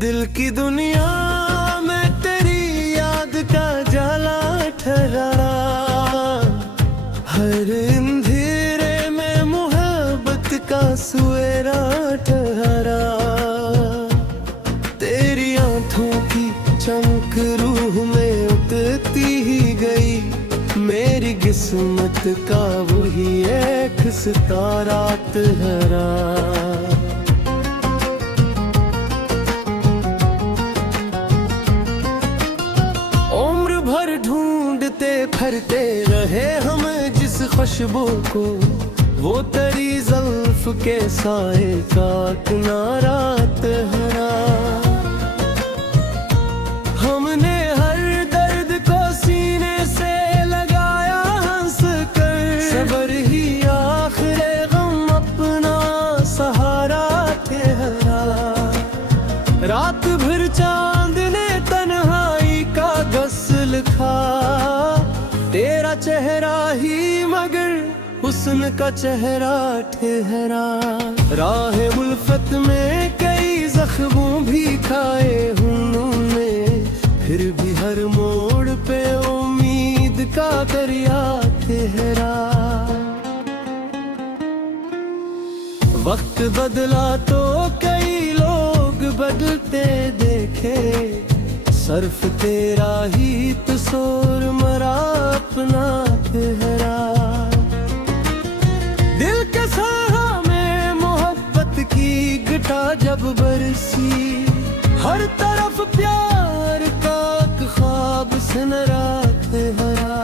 दिल की दुनिया में तेरी याद का जाला ठहरा, हर अंधेरे में मोहब्बत का सवेरा ठहरा। तेरी आंखों की चमक रूह में उतरती ही गई, मेरी किस्मत का वही एक सितारा ठहरा। ढूंढते फिरते रहे हम जिस खुशबू को, वो तेरी ज़ुल्फ़ के साए का किनारा ठहरा। हमने हर दर्द को सीने से लगाया हंस कर, सबर ही आखिरे गम अपना सहारा ठहरा। रात भर चांद ने तन्हाई का गस्ल खा, तेरा चेहरा ही मगर हुस्न का चेहरा ठहरा। राह उल्फत में कई जख्मों भी खाए उन्होंने, फिर भी हर मोड़ पे उम्मीद का दरिया ठहरा। वक्त बदला तो कई लोग बदलते देखे, सर्फ तेरा ही तस्वीर मरा अपना ठहरा। दिल के सहा में मोहब्बत की घटा जब बरसी, हर तरफ प्यार का ख्वाब सनरा ठहरा।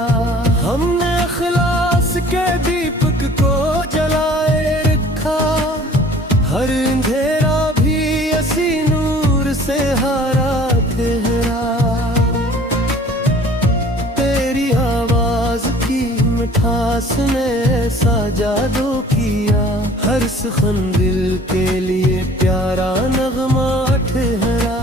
हमने अखलास के दीपक को जलाए रखा, हर अंधेरा भी असी नूर से हारा ठहरा। तेरी आवाज की मिठास ने ऐसा जादू किया, हर सुखन दिल के लिए प्यारा नगमा ठहरा।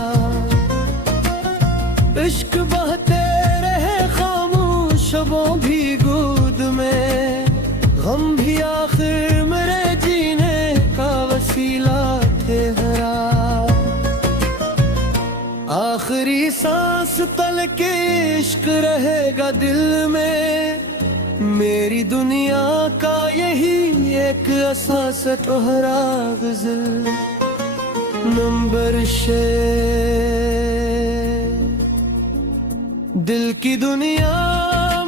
इश्क बहते रहे खामोश शबों भी गोद में, गम भी आखिर मेरे जीने का वसीला ठहरा। आखिरी सांस तल के इश्क रहेगा दिल में, मेरी दुनिया का यही एक असास तोहरा गज़ल। नंबर शे दिल की दुनिया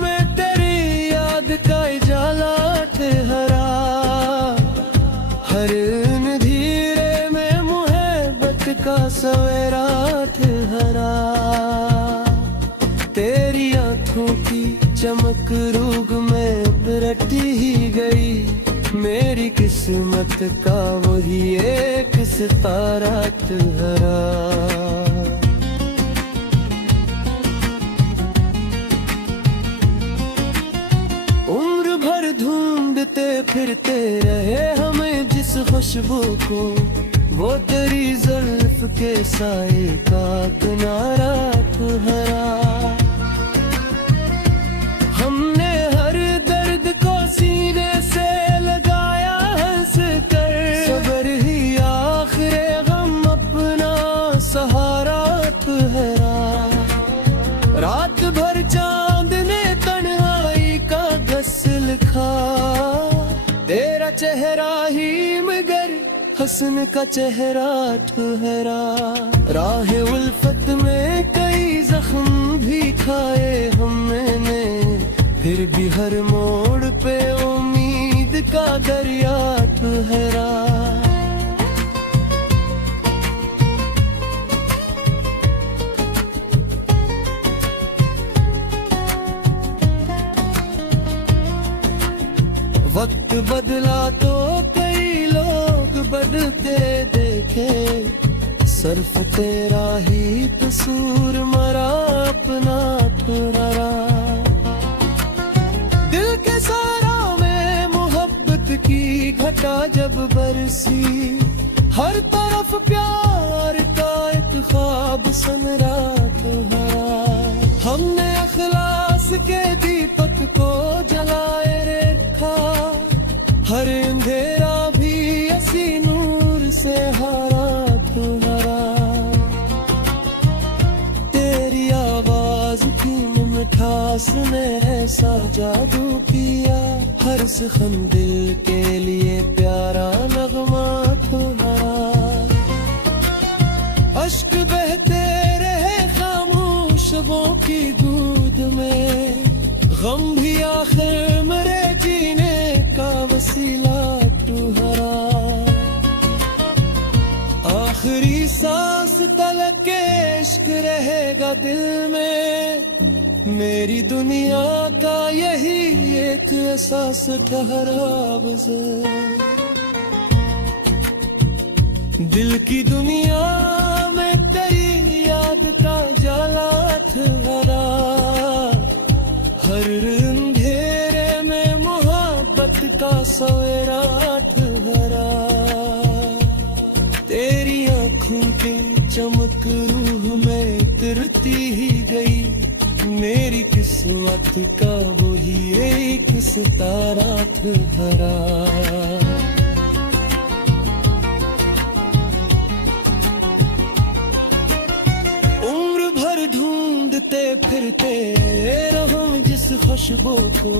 में तेरी याद का जाला ठहरा, हर अंधेरे में मोहब्बत का सवेरा ठहरा। तेरी आंखों की चमक रूग में उतरती ही गई, मेरी किस्मत का वही एक सितारा ठहरा। उम्र भर ढूंढते फिरते रहे हमें जिस खुशबू को, वो तेरी ज़ुल्फ़ के साए का किनारा ठहरा। हमने हर दर्द को सीने से लगाया हंस कर, सबर ही आखिरे गम अपना सहारा ठहरा। रात भर चांद ने तन्हाई का गस्ल खा, तेरा चेहरा ही मगर हसन का चेहरा ठहरा। राह उल्फत में कई जख्म भी खाए हमने, फिर भी हर मोड़ पे उम्मीद का दरिया ठहरा। वक्त बदला तो कई लोग बदलते देखे, सर्फ तेरा ही कसूर मरा अपना ठहरा। दिल के सारा में मोहब्बत की घटा जब बरसी, हर तरफ प्यार का एक ख्वाब सनरा ठहरा। हमने अखलास के दीपक को जलाए रखा, हर अंधेरा भी असी नूर से हारा ठहरा। नाजुकी में मिठास ने ऐसा जादू किया, हर सुखन दिल के लिए प्यारा नगमा तुम्हारा। अश्क बहते रहे खामोश शबों की गूद में, गम भी आखिर मेरे जीने का वसीला तुम्हारा। आखिरी सांस तलक के इश्क रहेगा दिल में, मेरी दुनिया का यही एक एहसास ठहराव से। दिल की दुनिया में तेरी याद का जाला ठहरा, हर अंधेरे में मोहब्बत का सवेरा ठहरा। तेरी आँखों की चमक रूह में उतरती ही गई, मेरी किस्मत का वही एक सितारा ठहरा। उम्र भर ढूंढते फिरते रहूं जिस खुशबू को,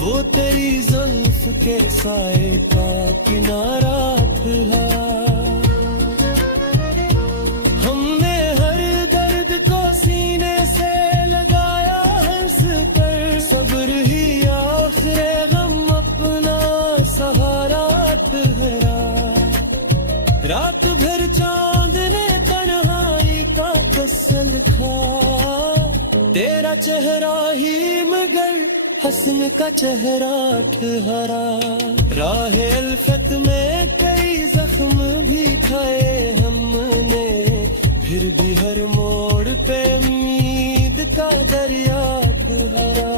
वो तेरी जुल्फ के साए का किनारा था। हमने हर दर्द को सीने से लगाया हंस कर, सब्र ही आखिरे गम अपना सहारा ठहरा। रात भर चांद ने तन्हाई का कसम खा, तेरा चेहरा ही मगर हसन का चेहरा ठहरा। राह अल्फत में कई जख्म भी खाए हमने, फिर भी हर मोड़ पे उम्मीद का दरिया ठहरा।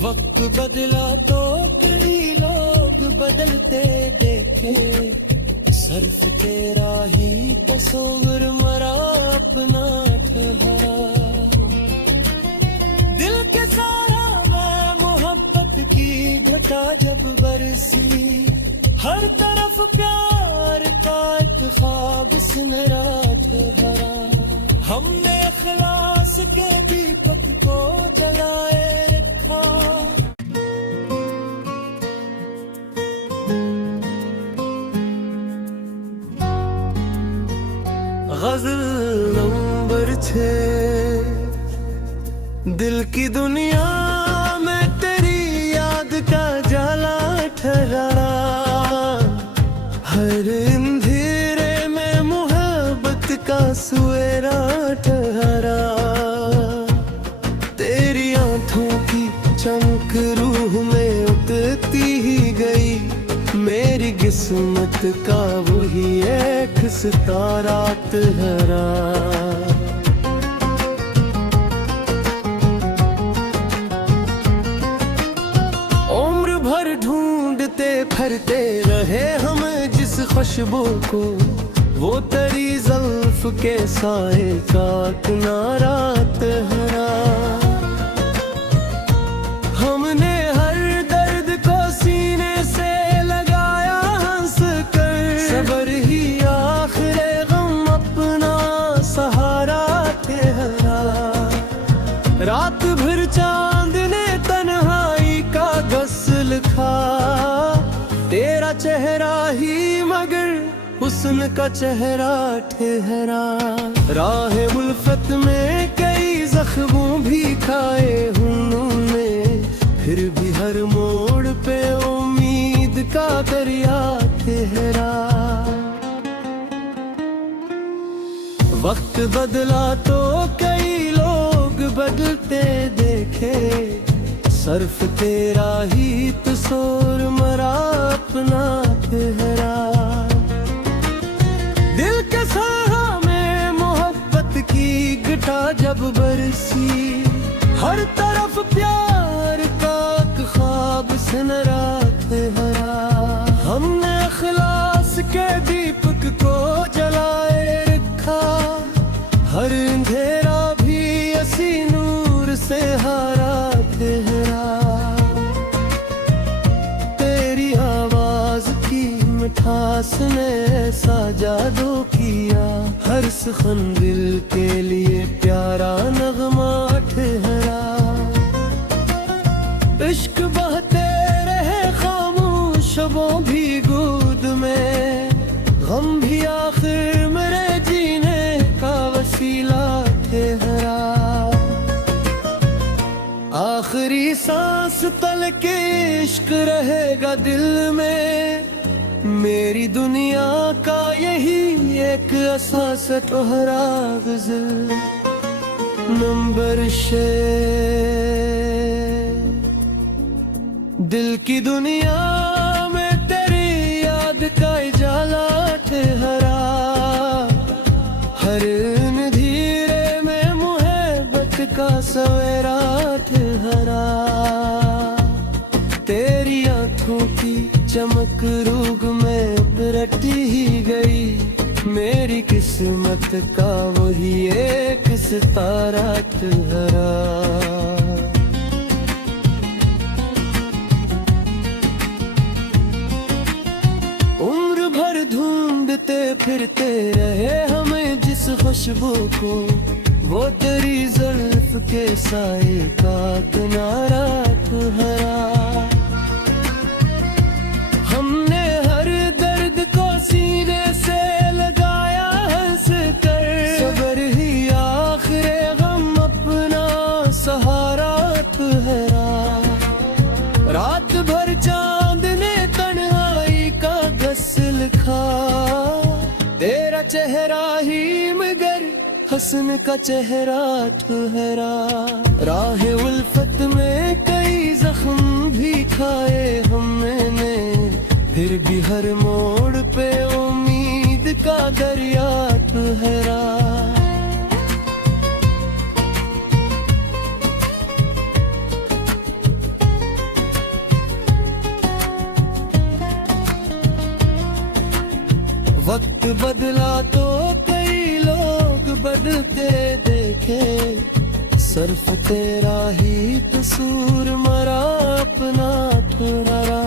वक्त बदला तो कई लोग बदलते देखे, सर्फ तेरा ही तस्वीर मरा अपना ठहरा। दिल के सारा में मोहब्बत की घटा जब बरसी, हर तरफ प्यार का एक ख्वाब सुनहरा ठहरा। हमने इखलास के दीपक को जलाए रखा, गज़ल नंबर 6। दिल की दुनिया में तेरी याद का जाला ठहरा, हर अंधेरे में मोहब्बत का सवेरा ठहरा। तेरी आँखों की चमक रूह में उतरती ही गई, मेरी किस्मत का वही एक सितारा ठहरा। उम्र भर ढूंढते फिरते रहे हम जिस खुशबू को, वो तेरी जुल्फ के साए का किनारा ठहरा। हमने हर दर्द को सीने से लगाया हंस कर, सब्र ही आखिरे गम अपना सहारा ठहरा। रात भर चांद ने तन्हाई का गस्ल खा, तेरा चेहरा ही मगर हुस्न का चेहरा ठहरा। राह उल्फत में कई जख्मों भी खाए उन्होंने, फिर भी हर मोड़ पे उम्मीद का दरिया ठहरा। वक्त बदला तो कई लोग बदलते देखे, सर्फ तेरा ही तस्वीर मरा अपना ठहरा। दिल के साहा में मोहब्बत की घटा जब बरसी, हर तरफ प्यार का ख्वाब सुनहरा ठहरा। हमने इखलास के दीपक को जलाए रखा, हर अंधेरा भी असी नूर से हारा ठहरा। मिठास ने ऐसा जादू किया, हर सुखन दिल के लिए प्यारा नगमा ठहरा। इश्क बहते रहे खामोश शबों भी गोद में, गम भी आखिर मेरे जीने का वसीला ठहरा। आखिरी सांस तल के इश्क रहेगा दिल में, मेरी दुनिया का यही एक एहसास तोहरा गज़ल। नंबर शे दिल की दुनिया में तेरी याद का उजाला ठहरा, हर अंधेरे में मोहब्बत का सवेरा ठहरा। तेरी आंखों की चमक रूग में उतरती ही गई, मेरी किस्मत का वही एक सितारा ठहरा। उम्र भर ढूंढते फिरते रहे हमें जिस खुशबू को, वो तेरी जुल्फ के साए का किनारा ठहरा। हमने हर दर्द को सीने से लगाया हंस कर, सबर ही आखिरे गम अपना सहारा ठहरा। रात भर चांद ने तन्हाई का गस्ल लिखा, तेरा चेहरा ही मगर हसन का चेहरा ठहरा। राह उल्फत में कई जख्म भी खाए हमने, फिर भी हर मोड़ पे उम्मीद का दरिया ठहरा। वक्त बदला तो कई लोग बदलते देखे, सिर्फ तेरा ही कसूर मरा अपना ठहरा।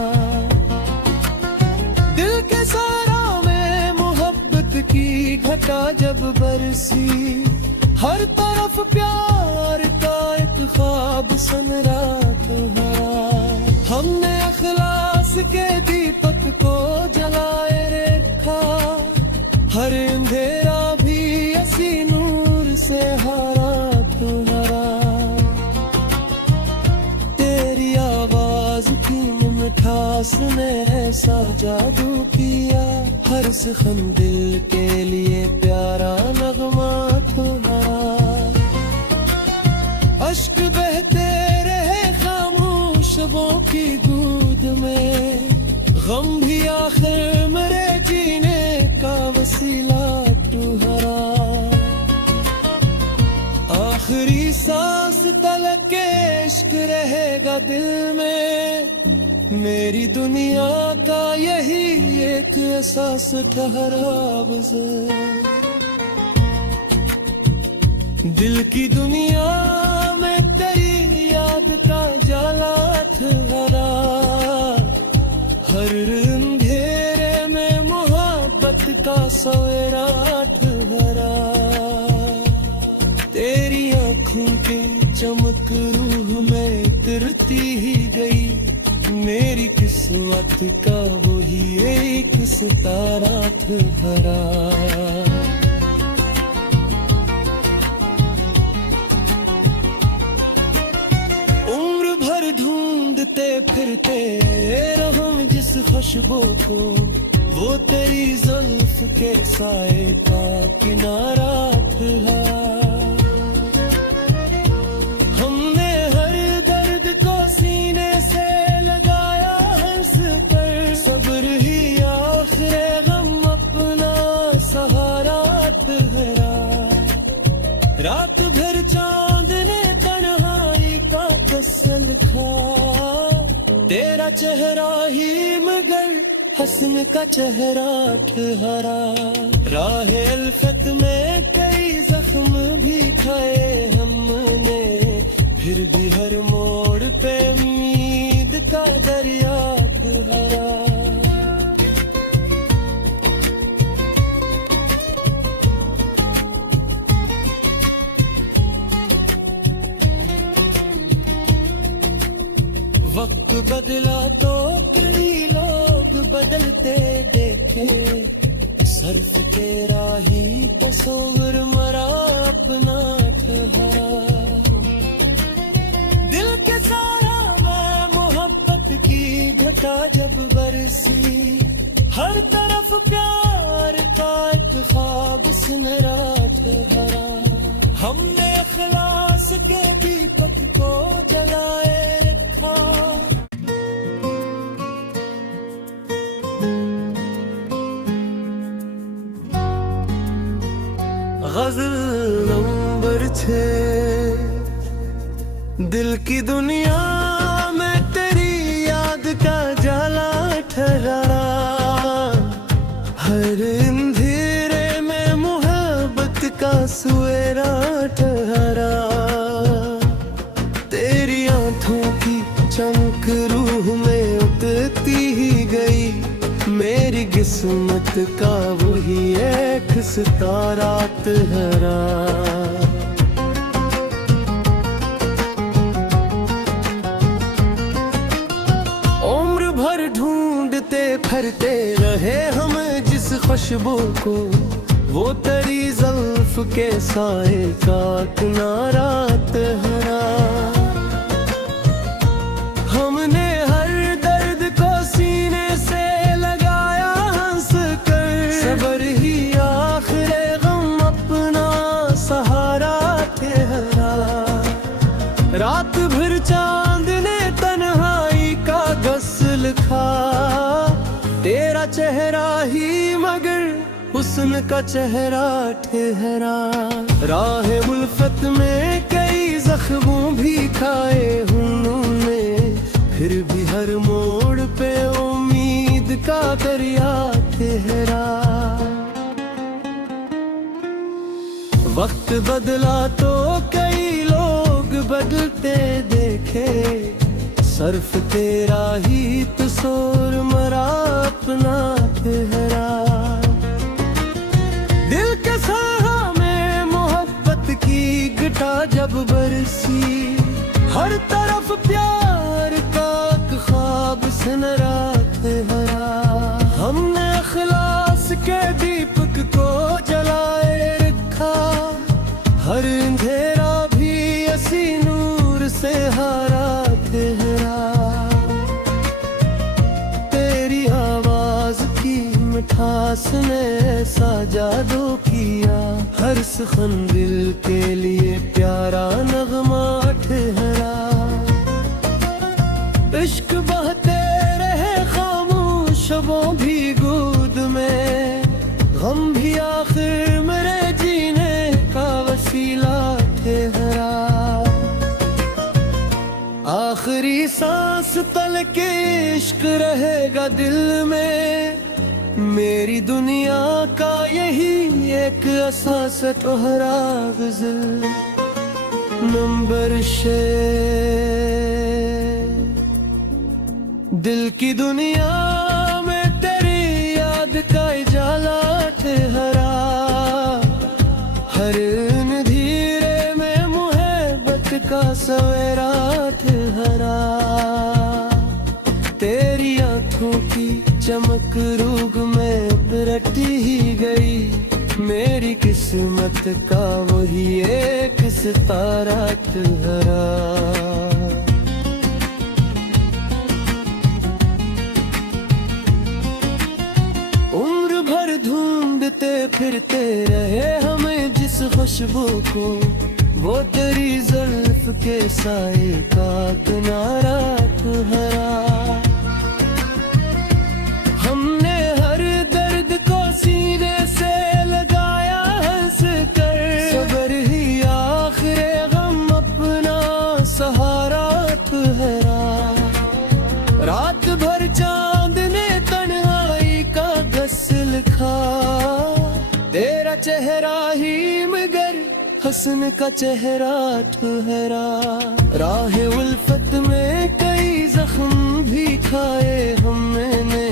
दिल के सारा में मोहब्बत की घटा जब बरसी, हर तरफ प्यार का एक ख्वाब सनरा ठहरा। हमने अखलास के दीपक को जलाए रखा, हर अंधेरा भी ऐसी नूर से हारा ठहरा। तेरी आवाज की मिठास ने ऐसा जादू किया, हर सुखन दिल के लिए प्यारा नगमा ठहरा। अश्क बहते रहे खामोश शबों की गोद में, गम भी आखिर मेरे जीने का वसीला ठहरा। आखिरी सांस तलक के इश्क रहेगा दिल में, मेरी दुनिया का यही एक एहसास ठहरा गुज़र। दिल की दुनिया में तेरी याद का जाला ठहरा, हर अंधेरे में मोहब्बत का सवेरा ठहरा। तेरी आँखों की चमक रूह में उतरती ही गई, मेरी किस्मत का वही एक सितारा ठहरा। उम्र भर ढूंढते फिरते रहूं जिस खुशबू को, वो तेरी जुल्फ के साए का किनारा ठहरा। हमने हर दर्द को सीने से लगाया हंस कर, सब्र ही आखिरे गम अपना सहारा ठहरा। रात भर चांद ने तन्हाई का कसम लिखा, तेरा चेहरा ही मगर हसन का चेहरा ठहरा। राह उल्फत में कई जख्म भी खाए हमने, फिर भी हर मोड़ पे उम्मीद का दरिया ठहरा। वक्त बदला तो कई लोग बदलते देखे, सर्फ तेरा ही तस्वर मरा अपना ठहरा। दिल के सारा मैं मोहब्बत की घटा जब बरसी, हर तरफ प्यार का एक ख्वाब सुनहरा ठहरा। हमने इखलास के दीपक को जलाए रखा। गज़ल नंबर 6। दिल की दुनिया में तेरी याद का जाला ठहरा, हर अंधेरे में मोहब्बत का सवेरा ठहरा। तेरी आंखों की चमक रूह में उतरती ही गई, मेरी किस्मत का वही एक सितारा ठहरा। उम्र भर ढूंढते फिरते रहे हम जिस खुशबू को, वो तेरी ज़ुल्फ़ के साए का किनारा ठहरा। हमने हर दर्द को सीने से लगाया हंस कर, सबर ही आखिरे गम अपना सहारा ठहरा। रात भर चांद ने तन्हाई का गज़ल लिखा, तेरा चेहरा ही मगर हुस्न का चेहरा ठहरा। राह उल्फत में कई जख्मों भी खाए उन्होंने, फिर भी हर मोड़ पे उम्मीद का दरिया ठहरा। वक्त बदला तो कई लोग बदलते देखे, सर्फ तेरा ही तस्वर मरा अपना ठहरा। दिल के साहा में मोहब्बत की घटा जब बरसी, हर तरफ प्यार का ख्वाब सुनहरा ठहरा। हमने इखलास के दीपक को जलाए रखा, हर अंधेरा भी इसी नूर से हारा ठहरा। तेरी आवाज की मिठास ने ऐसा जादू किया, हर सुखन दिल के लिए प्यारा नगमा ठहरा। इश्क बहते रहे खामोश शबों भी गोद में, गम भी आखिर मेरे जीने का वसीला ठहरा। आखिरी सांस तल के इश्क रहेगा दिल में, मेरी दुनिया का यही एक असास तोहरा गज़ल नंबर 6। दिल की दुनिया में तेरी याद का उजाला ठहरा, हर अंधेरे में मोहब्बत का सवेरा ठहरा। तेरी आंखों की चमक रूग में उतरती ही गई, मेरी किस्मत का वही एक सितारा ठहरा। उम्र भर ढूंढते फिरते रहे हमें जिस खुशबू को, वो तेरी ज़ुल्फ़ के साए का किनारा ठहरा। हमने हर दर्द को सीने से लगाया हंस कर, सबर ही आखिरे गम अपना सहारा ठहरा। रात भर चांद ने तन्हाई का गज़ल लिखा, तेरा चेहरा ही मगर हसन का चेहरा ठहरा। राह उल्फत में कई जख्म भी खाए हमने,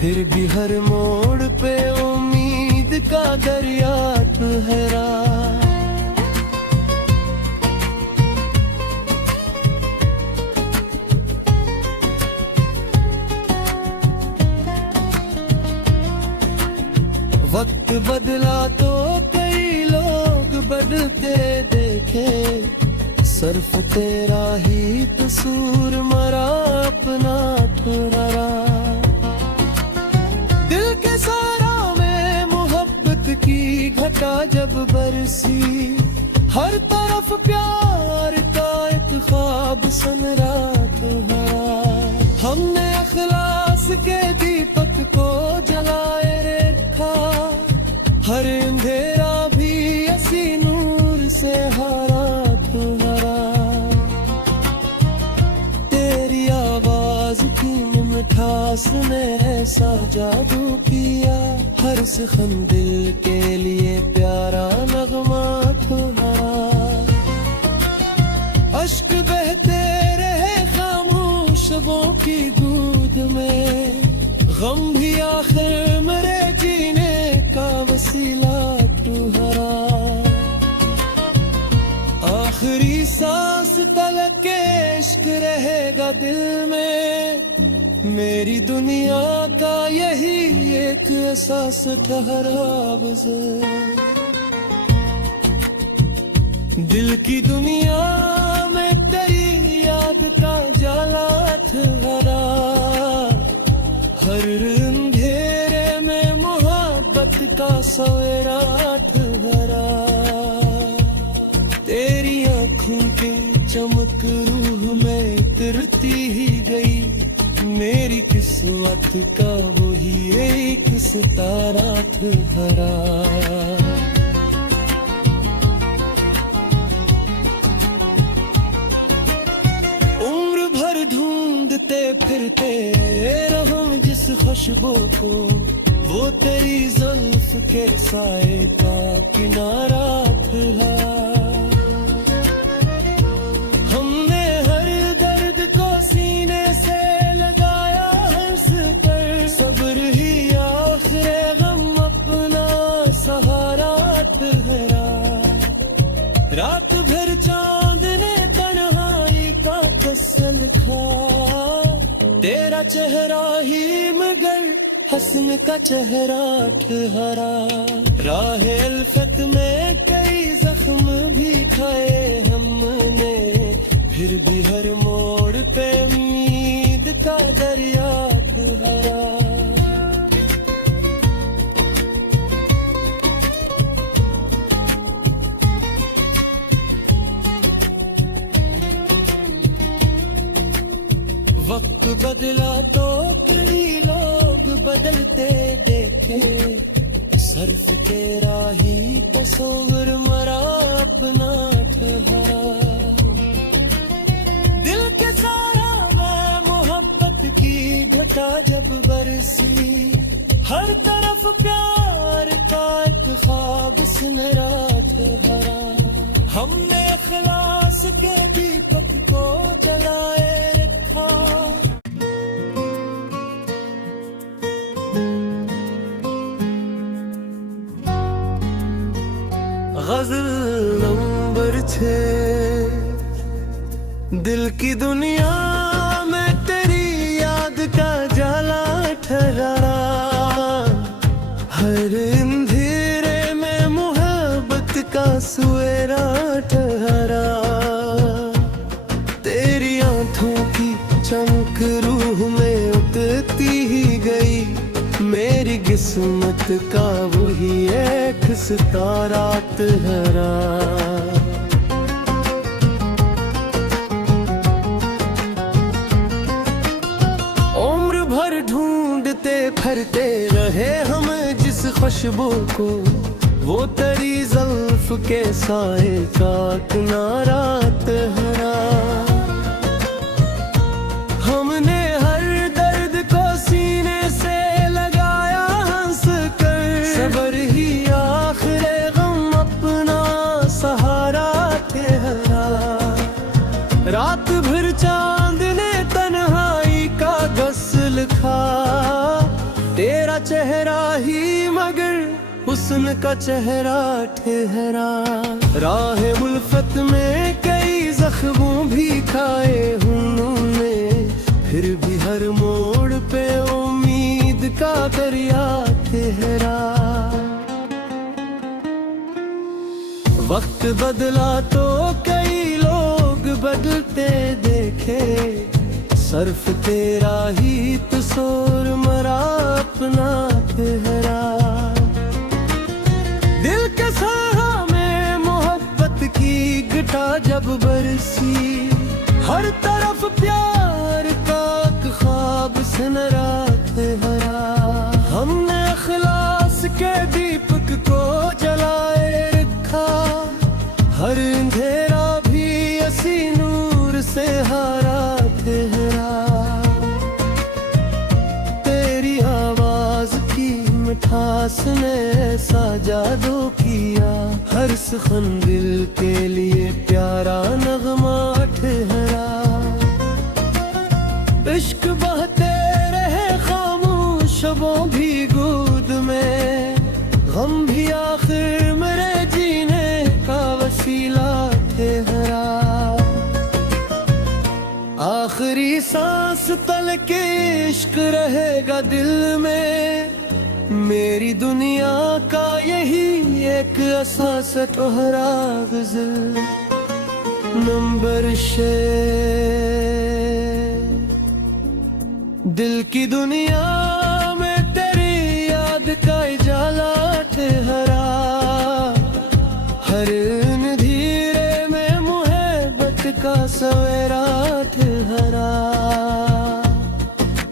फिर भी हर मोड़ पे उम्मीद का दरिया ठहरा। बदला तो कई लोग बदलते देखे, सिर्फ तेरा ही कसूर मरा अपना ठुहरा। दिल के सारा में मोहब्बत की घटा जब बरसी, हर तरफ प्यार का एक ख्वाब सनरा तुम्हारा। हमने अखलास के दीपक को जलाए रखा, हर अंधेरा भी ऐसी नूर से हारा तुम्हारा। तेरी आवाज की मिठास ने ऐसा जादू किया, हर सिखन दिल के लिए प्यारा नगमा तुम्हारा। अश्क बहते रहे खामोश शबों की गूद में, गम भी आखिर मेरे जीने का वसीला तुम्हारा। आखिरी सांस तलक के इश्क रहेगा दिल में, मेरी दुनिया का यही एक एहसास ठहरा गुज़र। दिल की दुनिया में तेरी याद का जाला ठहरा, हर अंधेरे में मोहब्बत का सवेरा ठहरा। तेरी आँखों की चमक रूह में उतरती ही गई, मेरी किस्मत का वही एक सितारा ठहरा। उम्र भर ढूंढते फिरते रहूं जिस खुशबू को, वो तेरी जुल्फ के साए का किनारा था। हमने हर दर्द को सीने से लगाया हंस कर, सब्र ही आखिरे गम अपना सहारा ठहरा। रात भर चांद ने तन्हाई का कसल खा, तेरा चेहरा ही मगर हसन का चेहरा ठहरा। राह अल्फत में कई जख्म भी खाए हमने, फिर भी हर मोड़ पे उम्मीद का दरिया ठहरा। वक्त बदला तो कई लोग बदलते देखे, सिर्फ तेरा ही तस्वीर मरा अपना ठहरा। दिल के सारा में मोहब्बत की घटा जब बरसी, हर तरफ प्यार का एक ख्वाब सुनहरा ठहरा। हमने अखलास के दीपक को जलाए रखा। गज़ल नंबर 6। दिल की दुनिया में तेरी याद का जाला ठहरा, हर अंधेरे में मोहब्बत का सवेरा ठहरा। तेरी आँखों की चमक रूह में उतरती ही गई, मेरी किस्मत का वही एक सितारा ठहरा। उम्र भर ढूंढते फिरते रहे हम जिस खुशबू को, वो तेरी जुल्फ के साए का किनारा ठहरा। हमने हर दर्द को सीने से लगाया हंस कर, सब्र ही आखिरे गम अपना सहारा ठहरा। रात भर चांद ने तन्हाई का गस्ल खा, तेरा चेहरा ही मगर हुस्न का चेहरा ठहरा। राह उल्फत में कई जख्मों भी खाए उन्होंने, फिर भी हर मोड़ पे उम्मीद का दरिया ठहरा। वक्त बदला तो कई लोग बदलते देखे, सर्फ तेरा ही कसूर मरा अपना ठहरा। दिल के सहारा में मोहब्बत की घटा जब बरसी, हर तरफ प्यार का ख्वाब सनरा हरा। हमने अखलास के दीपक को जलाए रखा, हर अंधेरा भी असी नूर से हारा ठहरा। तेरी आवाज की मिठास ने ऐसा जादू किया, हर सुखन दिल के लिए प्यारा नगमा ठहरा। इश्क बहते रहे खामोश शबों भी गोद में, गम भी आखिर मेरे जीने का वसीला ठहरा। आखिरी सांस तल के इश्क रहेगा दिल में, मेरी दुनिया का यही एक एहसास तोहरा गज़ल। नंबर दिल की दुनिया में तेरी याद का उजाला ठहरा, हर अंधेरे में मोहब्बत का सवेरा ठहरा।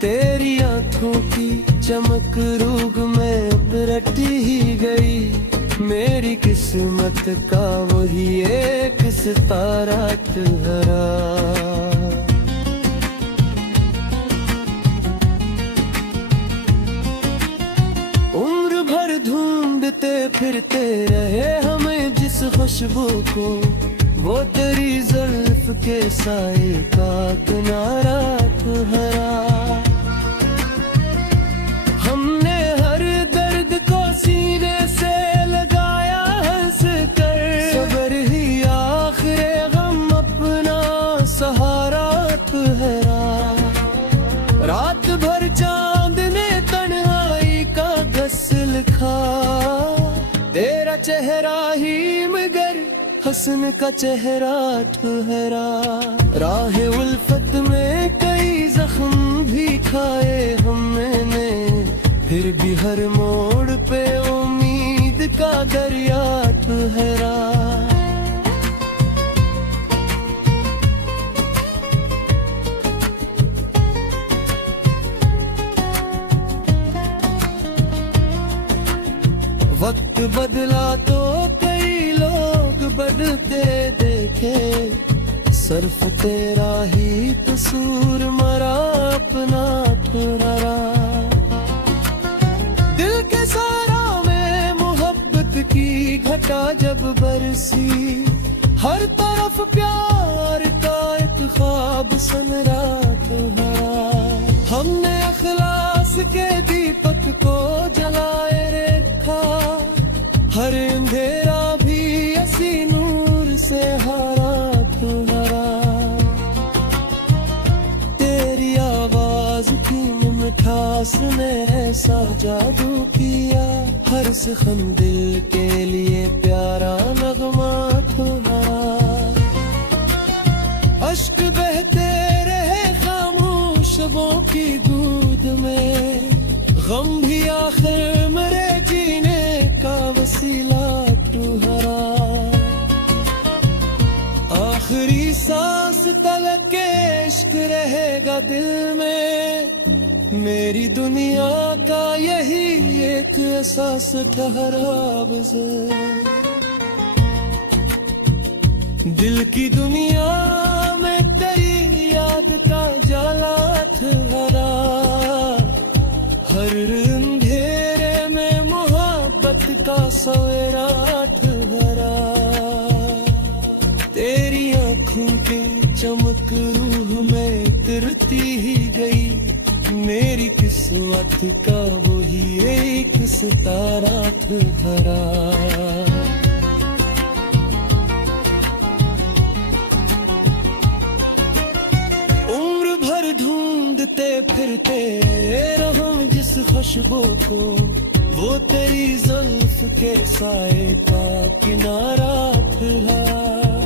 तेरी आंखों की चमक रूग में उतरती ही गई, मेरी किस्मत का वही एक सितारा ठहरा। ढूंढते फिरते रहे हमें जिस खुशबू को, वो तेरी जुल्फ के साए का किनारा ठहरा। हमने हर दर्द को सीने से लगाया हंस कर, सबर ही आखिरे गम अपना सहारा ठहरा। रात भर चांद ने तन्हाई का गस्ल लिखा, तेरा चेहरा ही मगर हसन का चेहरा ठहरा। राह उल्फत में कई जख्म भी खाए हमने, फिर भी हर मोड़ पे उम्मीद का दरिया ठहरा। वक्त बदला तो कई लोग बदलते देखे, सर्फ तेरा ही कसूर मरा अपना ठहरा। दिल के सारा में मोहब्बत की घटा जब बरसी, हर तरफ प्यार का एक ख्वाब सनरा ठहरा। हमने अखलास के दीपक को जलाए रखा, हर अंधेरा भी असी नूर से हारा ठहरा। तेरी आवाज की मिठास ने ऐसा जादू किया, हर सुखन दिल के लिए प्यारा नगमा ठहरा। अश्क बहते रहे खामोश शबों की गोद में, गम भी आखिर मेरे जीने का वसीला ठहरा। आखिरी सांस तलक के इश्क रहेगा दिल में, मेरी दुनिया का यही एक एहसास ठहरा बज़र। दिल की दुनिया में तेरी याद का जाला ठहरा, हर अंधेरे में मोहब्बत का सवेरा ठहरा। तेरी आँखों की चमक रूह में उतरती ही गई, मेरी किस्मत का वही एक सितारा ठहरा। ढूंढते फिरते रहूं जिस खुशबू को, वो तेरी जुल्फ के साए का किनारा था।